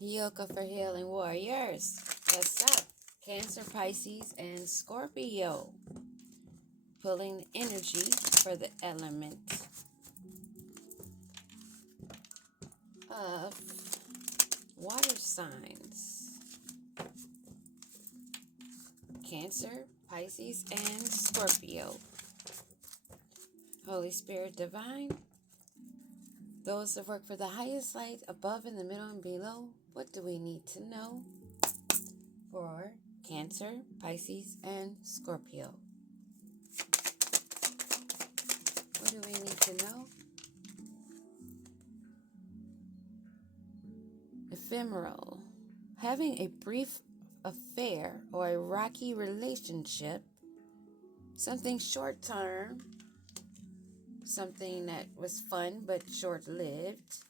Yoga for Healing Warriors. What's up? Cancer, Pisces, and Scorpio. Pulling energy for the element of water signs. Cancer, Pisces, and Scorpio. Holy Spirit Divine. Those that work for the highest light above, in the middle, and below. What do we need to know for Cancer, Pisces, and Scorpio? What do we need to know? Ephemeral. Having a brief affair or a rocky relationship, something short term, something that was fun but short lived,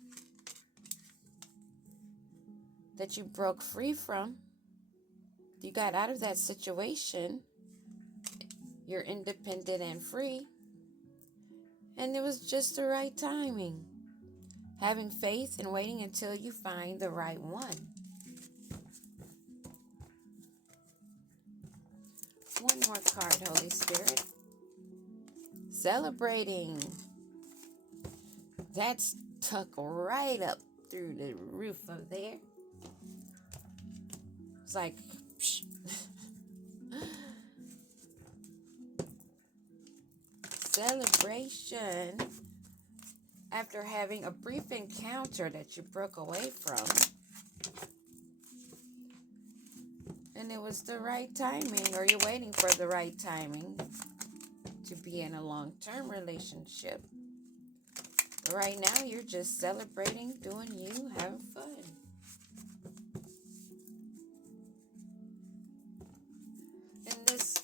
that you broke free from. You got out of that situation. You're independent and free. And it was just the right timing. Having faith and waiting until you find the right one. One more card, Holy Spirit. Celebrating. That's tucked right up through the roof of there. It's like, psh. Celebration after having a brief encounter that you broke away from. And it was the right timing, or you're waiting for the right timing to be in a long-term relationship. But right now, you're just celebrating, doing you, having fun. In this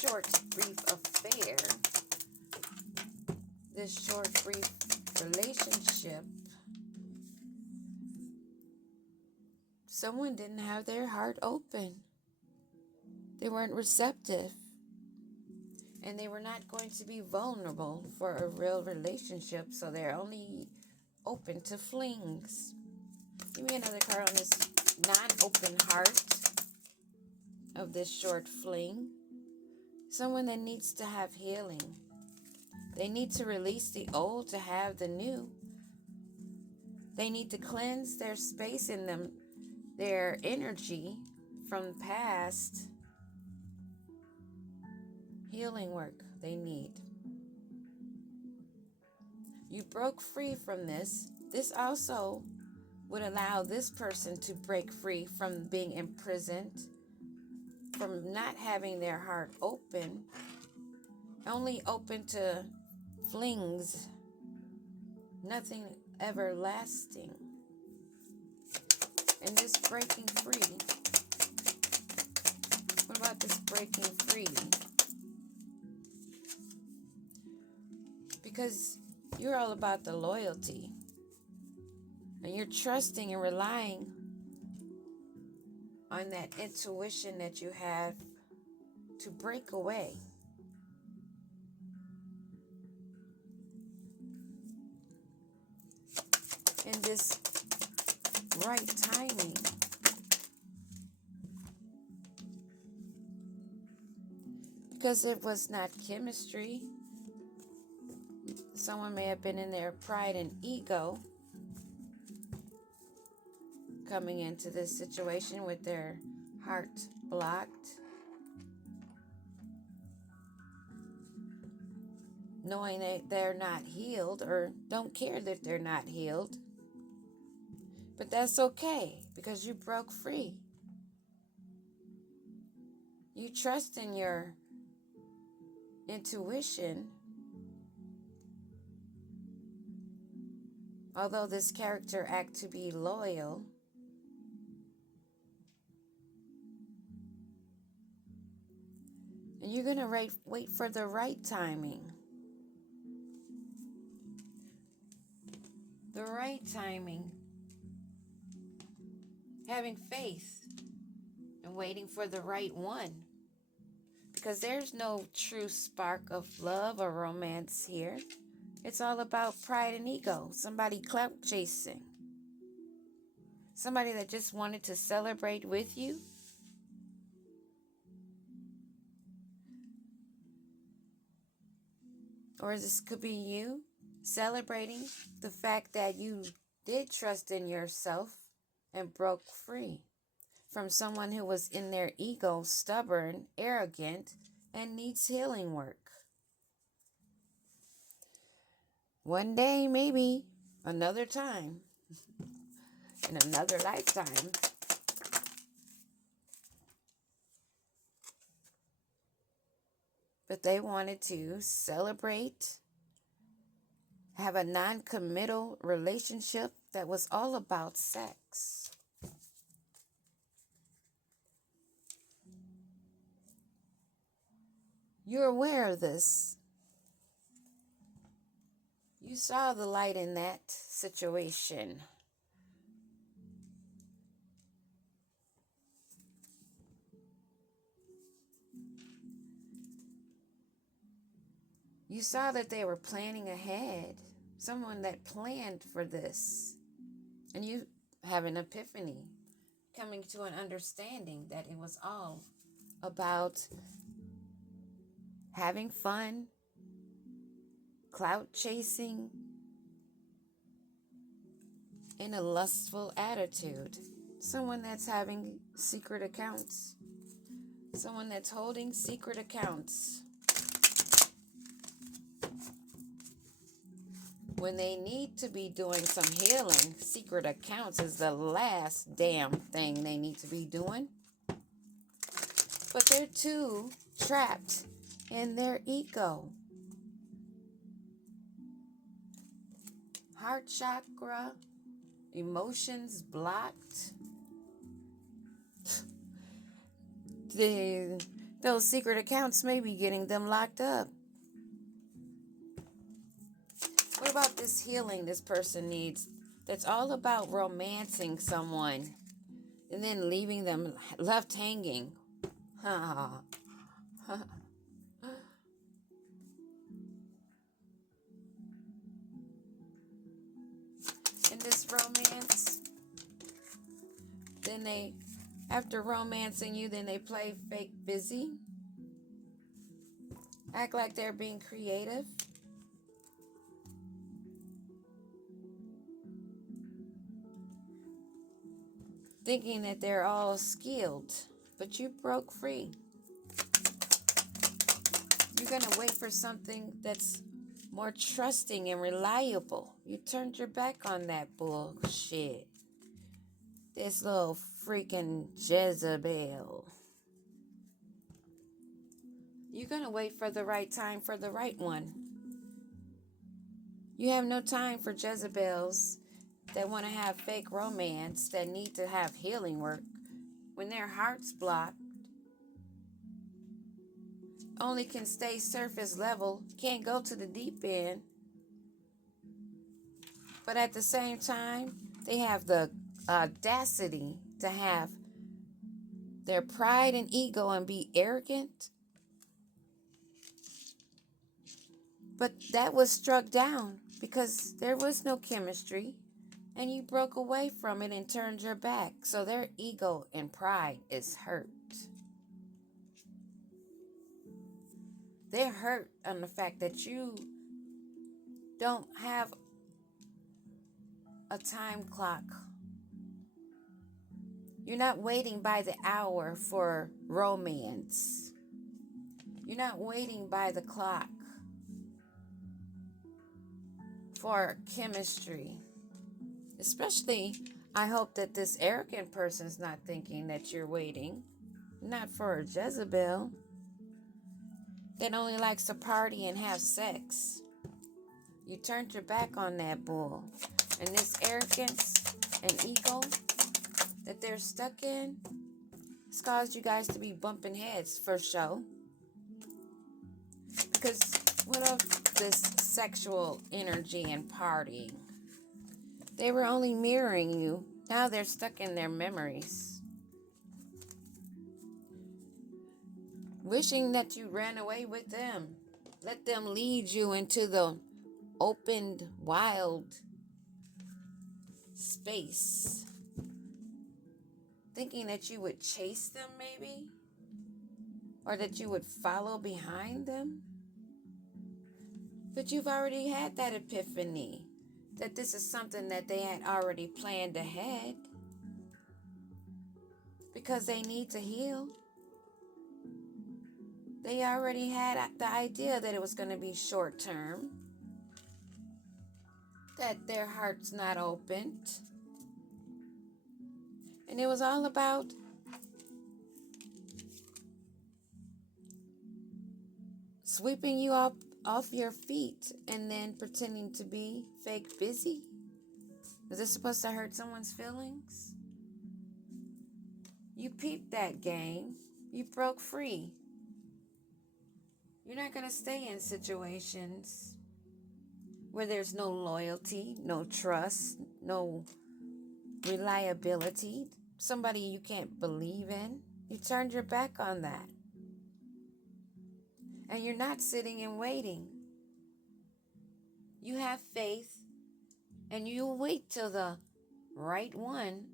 short, brief affair, this short, brief relationship, someone didn't have their heart open. They weren't receptive. And they were not going to be vulnerable for a real relationship, so they're only open to flings. Give me another card on this non-open heart of this short fling. Someone that needs to have healing. They need to release the old to have the new. They need to cleanse their space in them, their energy from the past. Healing work they need. You broke free from this. This also would allow this person to break free from being imprisoned, from not having their heart open, only open to flings, nothing everlasting. And this breaking free, what about this breaking free? Because you're all about the loyalty. And you're trusting and relying on that intuition that you have to break away. In this right timing. Because it was not chemistry. Someone may have been in their pride and ego, coming into this situation with their heart blocked, knowing that they're not healed, or don't care that they're not healed. But that's okay, because you broke free. You trust in your intuition. Although this character acts to be loyal, and you're going to wait for the right timing. The right timing. Having faith and waiting for the right one. Because there's no true spark of love or romance here. It's all about pride and ego. Somebody clout chasing. Somebody that just wanted to celebrate with you? Or this could be you celebrating the fact that you did trust in yourself and broke free from someone who was in their ego, stubborn, arrogant, and needs healing work. One day, maybe, another time, in another lifetime. But they wanted to celebrate, have a non-committal relationship that was all about sex. You're aware of this. You saw the light in that situation. You saw that they were planning ahead. Someone that planned for this. And you have an epiphany, coming to an understanding that it was all about having fun, clout chasing, in a lustful attitude. Someone that's having secret accounts. Someone that's holding secret accounts. When they need to be doing some healing, secret accounts is the last damn thing they need to be doing. But they're too trapped in their ego. Heart chakra, emotions blocked. Those secret accounts may be getting them locked up. What about this healing this person needs that's all about romancing someone and then leaving them left hanging? In this romance, then they, after romancing you, then they play fake busy, act like they're being creative. Thinking that they're all skilled, but you broke free. You're going to wait for something that's more trusting and reliable. You turned your back on that bullshit. This little freaking Jezebel. You're going to wait for the right time for the right one. You have no time for Jezebels that want to have fake romance, that need to have healing work. When their heart's blocked, only can stay surface level, can't go to the deep end. But at the same time, they have the audacity to have their pride and ego and be arrogant. But that was struck down because there was no chemistry and you broke away from it and turned your back. So their ego and pride is hurt. They're hurt on the fact that you don't have a time clock. You're not waiting by the hour for romance. You're not waiting by the clock for chemistry. Especially, I hope that this arrogant person's not thinking that you're waiting. Not for a Jezebel that only likes to party and have sex. You turned your back on that bull. And this arrogance and ego that they're stuck in, it's caused you guys to be bumping heads for show. Because what of this sexual energy and partying? They were only mirroring you. Now they're stuck in their memories. Wishing that you ran away with them. Let them lead you into the opened, wild space thinking that you would chase them maybe, or that you would follow behind them. But you've already had that epiphany that this is something that they had already planned ahead because they need to heal. They already had the idea that it was going to be short term, that their heart's not opened. And it was all about sweeping you off your feet and then pretending to be fake busy. Is this supposed to hurt someone's feelings? You peeped that game. You broke free. You're not going to stay in situations where there's no loyalty, no trust, no reliability, somebody you can't believe in. You turned your back on that. And you're not sitting and waiting. You have faith, and you'll wait till the right one.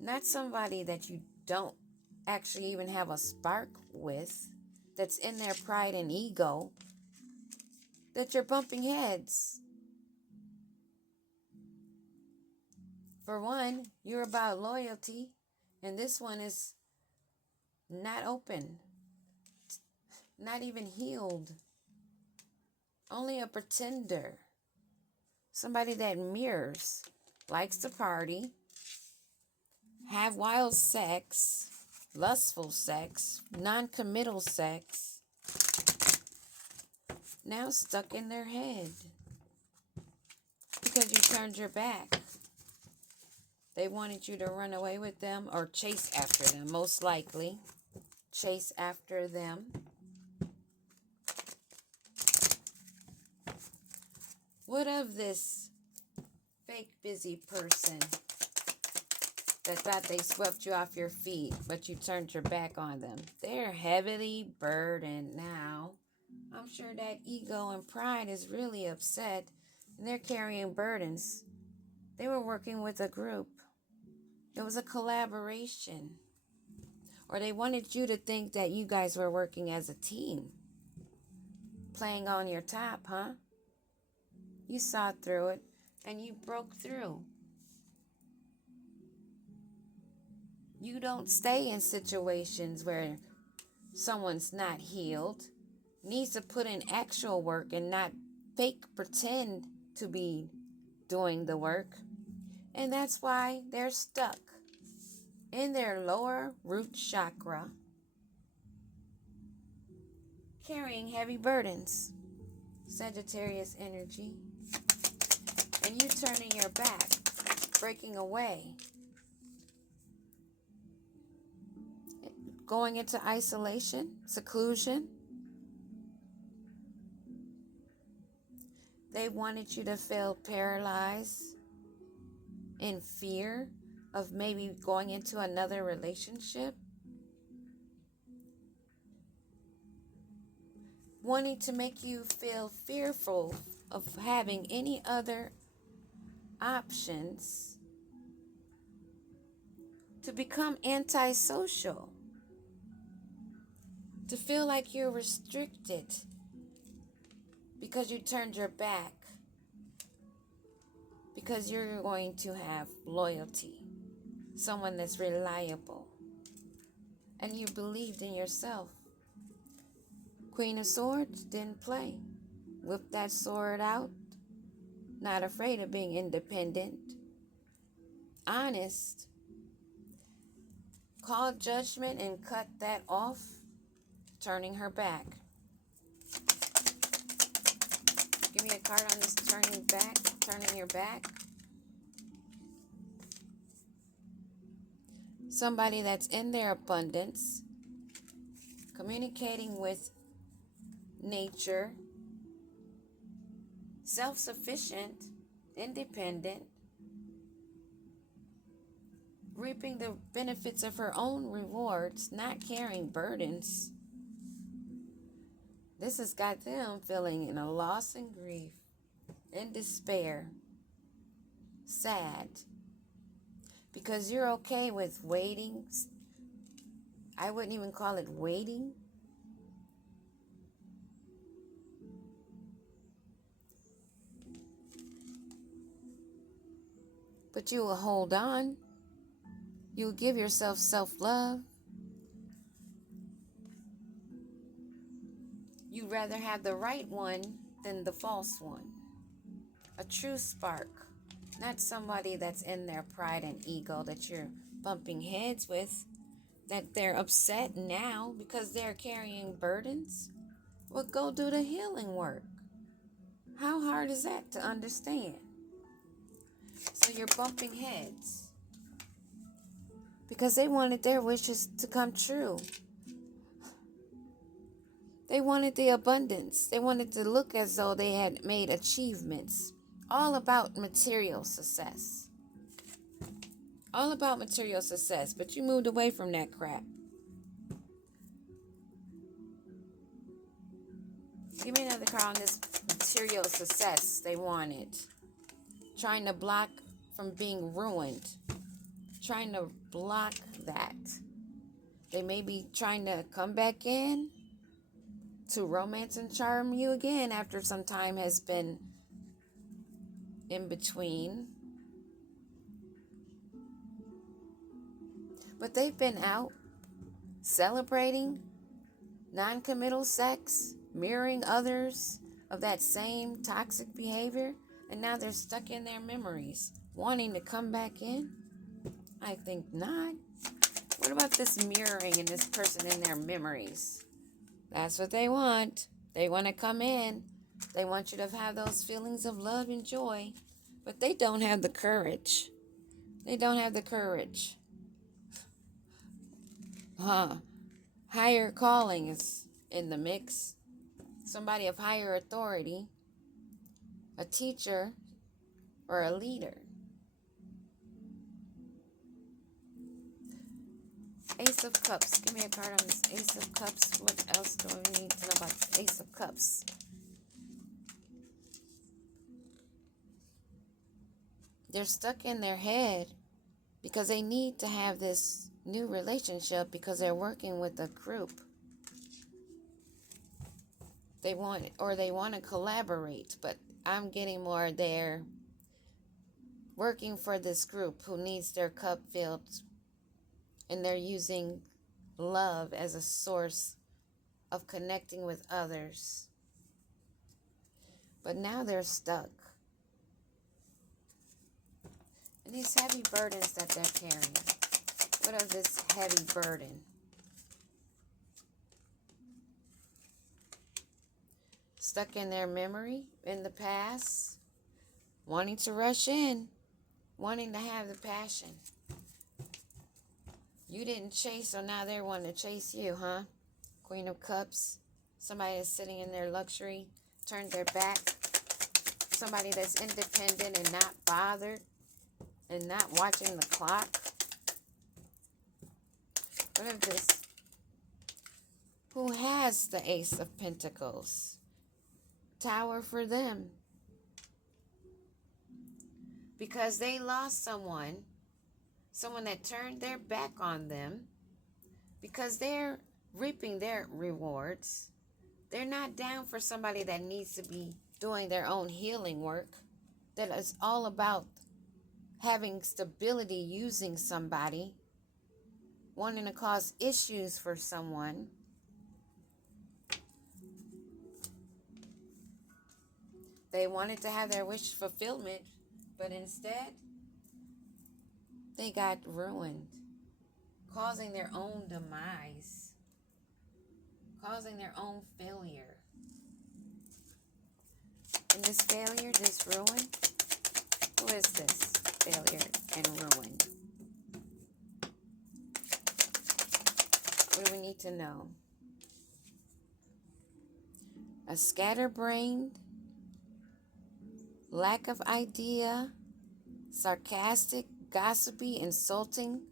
Not somebody that you don't actually even have a spark with, that's in their pride and ego, that you're bumping heads. For one, you're about loyalty, and this one is not open, not even healed, only a pretender, somebody that mirrors, likes to party, have wild sex, lustful sex, non-committal sex, now stuck in their head because you turned your back. They wanted you to run away with them or chase after them, most likely. Chase after them. What of this fake busy person that thought they swept you off your feet, but you turned your back on them? They're heavily burdened now. I'm sure that ego and pride is really upset, and they're carrying burdens. They were working with a group. It was a collaboration. Or they wanted you to think that you guys were working as a team. Playing on your top, huh? You saw through it, and you broke through. You don't stay in situations where someone's not healed. Needs to put in actual work and not fake pretend to be doing the work. And that's why they're stuck in their lower root chakra, carrying heavy burdens. Sagittarius energy. And you turning your back, breaking away, going into isolation, seclusion. They wanted you to feel paralyzed in fear of maybe going into another relationship. Wanting to make you feel fearful of having any other options, to become antisocial, to feel like you're restricted because you turned your back, because you're going to have loyalty, someone that's reliable, and you believed in yourself. Queen of Swords didn't play. Whipped that sword out, not afraid of being independent, honest, called judgment and cut that off, turning her back. Give me a card on this turning your back. Somebody that's in their abundance, communicating with nature, self-sufficient, independent, reaping the benefits of her own rewards, not carrying burdens. This has got them feeling in a loss and grief, in despair, sad, because you're okay with waiting. I wouldn't even call it waiting. But you will hold on. You'll give yourself self-love. You'd rather have the right one than the false one. A true spark. Not somebody that's in their pride and ego that you're bumping heads with, that they're upset now because they're carrying burdens. Well, go do the healing work. How hard is that to understand? So you're bumping heads because they wanted their wishes to come true. They wanted the abundance. They wanted to look as though they had made achievements. All about material success. All about material success. But you moved away from that crap. Give me another card on this material success they wanted. Trying to block from being ruined. Trying to block that. They may be trying to come back in to romance and charm you again after some time has been in between. But they've been out celebrating non-committal sex, mirroring others of that same toxic behavior, and now they're stuck in their memories, wanting to come back in? I think not. What about this mirroring and this person in their memories? That's what they want. They want to come in. They want you to have those feelings of love and joy, but they don't have the courage. They don't have the courage. Higher calling is in the mix. Somebody of higher authority, a teacher, or a leader. Ace of Cups. Give me a card on this Ace of Cups. What else do we need to know about this Ace of Cups? They're stuck in their head because they need to have this new relationship because they're working with a group. They want to collaborate, but I'm getting more they're working for this group who needs their cup filled, and they're using love as a source of connecting with others. But now they're stuck. And these heavy burdens that they're carrying. What is this heavy burden? Stuck in their memory, in the past, wanting to rush in, wanting to have the passion. You didn't chase, so now they're wanting to chase you, huh? Queen of Cups. Somebody that's sitting in their luxury, turned their back. Somebody that's independent and not bothered and not watching the clock. What if this? Who has the Ace of Pentacles? Tower for them. Because they lost someone that turned their back on them, because they're reaping their rewards. They're not down for somebody that needs to be doing their own healing work, that is all about having stability using somebody, wanting to cause issues for someone. They wanted to have their wish fulfillment, but instead, they got ruined, causing their own demise, causing their own failure. And this failure, this ruin, who is this failure and ruin? What do we need to know? A scatterbrained, lack of idea, sarcastic, gossipy, insulting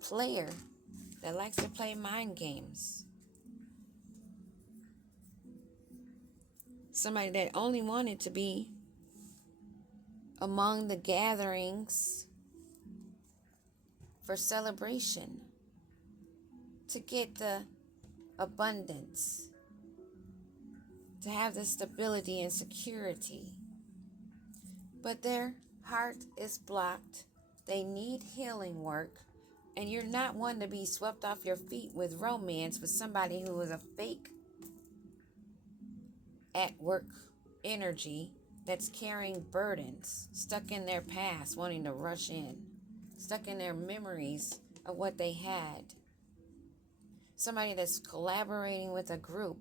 player that likes to play mind games. Somebody that only wanted to be among the gatherings for celebration, to get the abundance, to have the stability and security. But their heart is blocked. They need healing work. And you're not one to be swept off your feet with romance with somebody who is a fake at work energy that's carrying burdens, stuck in their past, wanting to rush in, stuck in their memories of what they had. Somebody that's collaborating with a group,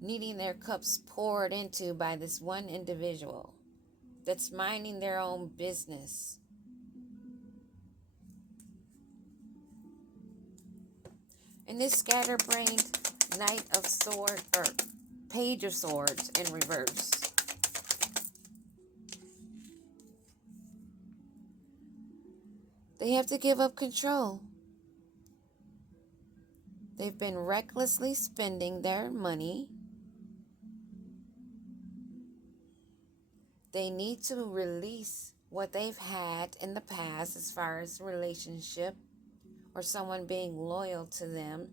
needing their cups poured into by this one individual that's minding their own business. And this scatterbrained Knight of Swords, or Page of Swords in reverse. They have to give up control. They've been recklessly spending their money. They need to release what they've had in the past as far as relationship or someone being loyal to them.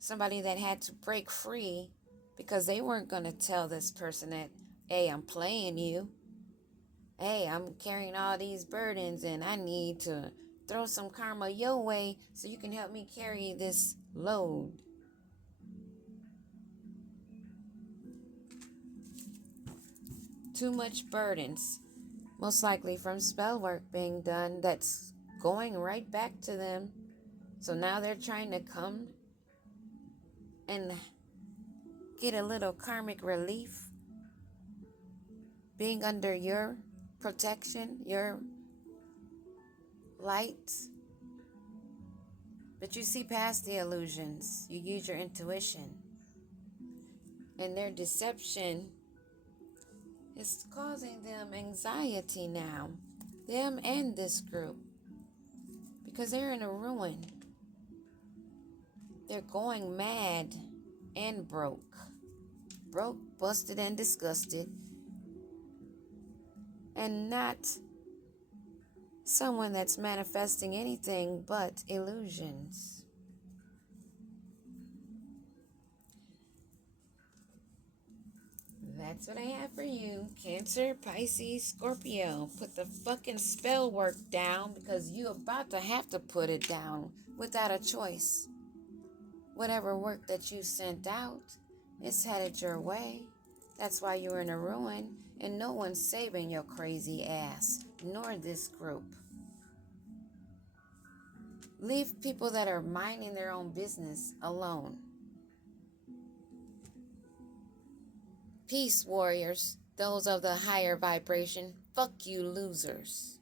Somebody that had to break free because they weren't going to tell this person that, hey, I'm playing you. Hey, I'm carrying all these burdens and I need to throw some karma your way so you can help me carry this load. Too much burdens, most likely from spell work being done that's going right back to them. So now they're trying to come and get a little karmic relief, being under your protection, your light. But you see past the illusions. You use your intuition. And their deception is causing them anxiety now. Them and this group. Because they're in a ruin. They're going mad and broke. Broke, busted, and disgusted. And not someone that's manifesting anything but illusions. That's what I have for you. Cancer, Pisces, Scorpio. Put the fucking spell work down because you're about to have to put it down without a choice. Whatever work that you sent out is headed your way. That's why you're in a ruin and no one's saving your crazy ass, nor this group. Leave people that are minding their own business alone. Peace, warriors, those of the higher vibration. Fuck you, losers.